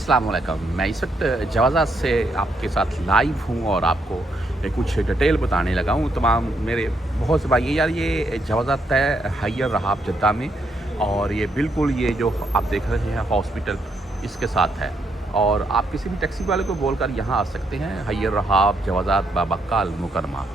अस्सलाम वालेकुम। मैं इस वक्त जवाज़ा से आपके साथ लाइव हूँ और आपको कुछ डिटेल बताने लगा हूँ। तमाम मेरे बहुत से भाई यार, ये जवाज़ा है हायर रहाब जद्दा में, और ये बिल्कुल ये जो आप देख रहे हैं हॉस्पिटल इसके साथ है। और आप किसी भी टैक्सी वाले को बोलकर यहाँ आ सकते हैं, हायर रहाब जवाज़ात बाबक्का अल मुकरमा।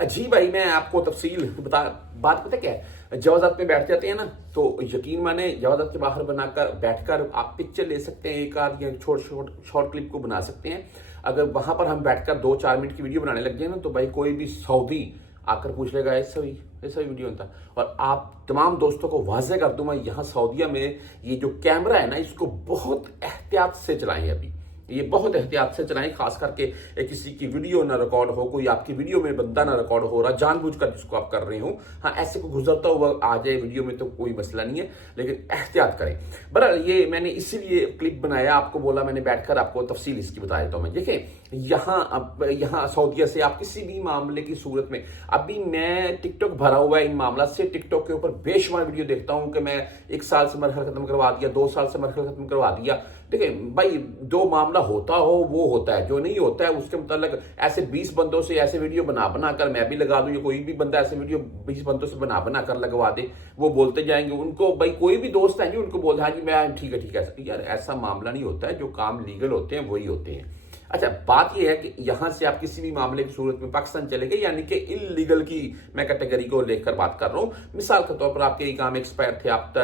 जी भाई, मैं आपको तफसील बात पता क्या है। जवाजात में बैठ जाते हैं ना, तो यकीन माने जवाजात के बाहर बनाकर बैठकर आप पिक्चर ले सकते हैं, एक आध या शॉर्ट क्लिप को बना सकते हैं। अगर वहां पर हम बैठकर 2-4 मिनट की वीडियो बनाने लग जाए ना, तो भाई कोई भी सऊदी आकर पूछ लेगा ऐसा भी वीडियो होता। और आप तमाम दोस्तों को वाज़े कर दूं, मैं यहाँ सऊदीया में ये जो कैमरा है ना, इसको बहुत एहतियात से चलाएं। अभी ये बहुत एहतियात से चलाएं, खास करके किसी की वीडियो ना रिकॉर्ड हो, कोई आपकी वीडियो में बंदा ना रिकॉर्ड हो रहा जानबूझकर जिसको आप कर रहे हो। हाँ, ऐसे को गुजरता हुआ आ जाए वीडियो में तो कोई मसला नहीं है, लेकिन एहतियात करें। बहरहाल ये मैंने इसीलिए क्लिप बनाया, आपको बोला मैंने बैठकर आपको तफसील इसकी बता देता हूँ मैं। देखें, यहाँ सऊदीया से आप किसी भी मामले की सूरत में, अभी मैं टिकटॉक भरा हुआ है इन मामला से। टिकटॉक के ऊपर बेशुमार वीडियो देखता हूँ कि मैं 1 साल से मरहल खत्म करवा दिया, 2 साल से मरहल खत्म करवा दिया। देखिए भाई, जो मामला होता हो वो होता है, जो नहीं होता है उसके मुताल्लिक ऐसे 20 बंदों से ऐसे वीडियो बना कर मैं भी लगा दूं, या कोई भी बंदा ऐसे वीडियो 20 बंदों से बना कर लगवा दे, वो बोलते जाएंगे। उनको भाई कोई भी दोस्त है जी, उनको बोल हाँ जी मैं ठीक है यार, ऐसा मामला नहीं होता है। जो काम लीगल होते हैं वही होते हैं। अच्छा, बात यह है कि यहां से आप किसी भी मामले की सूरत में पाकिस्तान चले गए, यानी कि इलीगल की मैं कैटेगरी को लेकर बात कर रहा हूं। मिसाल के तौर पर आपके इकाम एक्सपायर थे, आप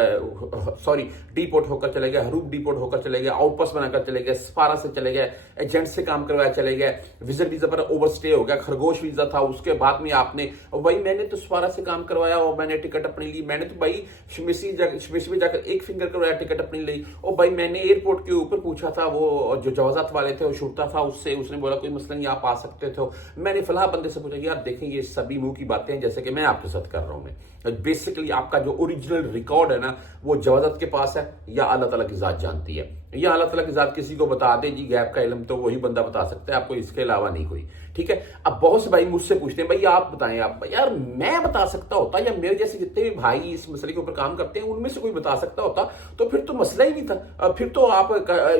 डिपोर्ट होकर चले गए, हरूब डिपोर्ट होकर चले गए, आउटपोस्ट बनाकर चले गए, सफारा से चले गए, एजेंट से काम करवाया चले गए, विजिट वीजा पर ओवरस्टे हो गया, खरगोश वीजा था, उसके बाद में आपने भाई मैंने तो सफारा से काम करवाया और मैंने टिकट अपनी ली, मैंने तो भाई शमेशी में जाकर एक फिंगर करवाया, टिकट अपनी ली। और भाई मैंने एयरपोर्ट के ऊपर पूछा था, वो जो जवाजात वाले थे वो शुरता था उससे, उसने बोला कोई मसला नहीं, आप आ सकते थे। मैंने फलाह बंदे से पूछा, यार देखें ये सभी मुंह की बातें हैं जैसे कि मैं आपके साथ कर रहा हूं। मैं बेसिकली आपका जो ओरिजिनल रिकॉर्ड है ना, वो जवाजात के पास है या अल्लाह ताला की जात जानती है, या अल्लाह ताला की जात किसी को बता दे जी, गैप का इल्म तो वही बंदा बता सकता है, आपको इसके अलावा नहीं कोई। ठीक है। अब बहुत से भाई मुझसे पूछते हैं, भाई आप बताएं, आप यार मैं बता सकता होता, या मेरे जैसे जितने भी भाई इस मसले के ऊपर काम करते हैं उनमें से कोई बता सकता होता तो फिर तो मसला ही नहीं था। फिर तो आप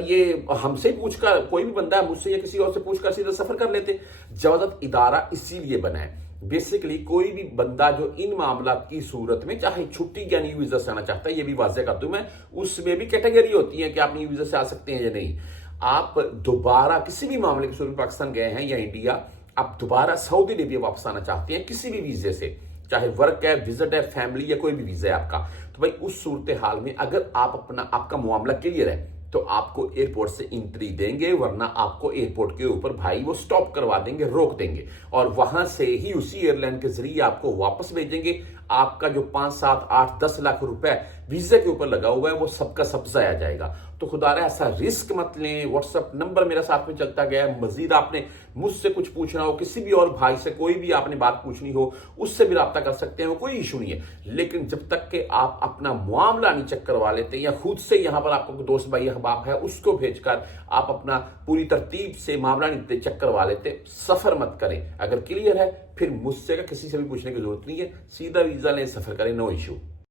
ये हमसे पूछकर, कोई भी बंदा मुझसे या किसी और से पूछकर सीधा सफर कर लेते। जवाजात इदारा इसीलिए बना है बेसिकली, कोई भी बंदा जो इन मामला की सूरत में चाहे छुट्टी या न्यू वीजा से आना चाहता है, ये भी वाज़ेह कर दूं मैं, उसमें भी कैटेगरी होती है कि आप न्यू वीजा से आ सकते हैं या नहीं। आप दोबारा किसी भी मामले की सूरत में पाकिस्तान गए हैं या इंडिया, आप दोबारा सऊदी अरेबिया वापस आना चाहते हैं किसी भी वीजे से, चाहे वर्क है, विजिट है, फैमिली या कोई भी वीजा है आपका, तो भाई उस सूरत हाल में अगर आपका मामला क्लियर है तो आपको एयरपोर्ट से एंट्री देंगे, वरना आपको एयरपोर्ट के ऊपर भाई वो स्टॉप करवा देंगे, रोक देंगे, और वहां से ही उसी एयरलाइन के जरिए आपको वापस भेजेंगे। आपका जो 5, 7, 8, 10 लाख रुपए वीजा के ऊपर लगा हुआ है वो सबका सब जाया जाएगा। तो खुदारा ऐसा रिस्क मत लें। व्हाट्सएप नंबर मेरा साथ में चलता गया है। मजीद आपने मुझसे कुछ पूछना हो, किसी भी और भाई से कोई भी आपने बात पूछनी हो, उससे भी राब्ता कर सकते हैं, कोई इशू नहीं है। लेकिन जब तक कि आप अपना मामला नहीं चेक करवा लेते, या खुद से यहां पर आपको दोस्त भाई अहबाब है उसको भेजकर आप अपना पूरी तरतीब से मामला नहीं चेक करवा लेते, सफर मत करें। अगर क्लियर है फिर मुझसे किसी से भी पूछने की जरूरत नहीं है, सीधा वीजा लें, सफर करें, नो इशू।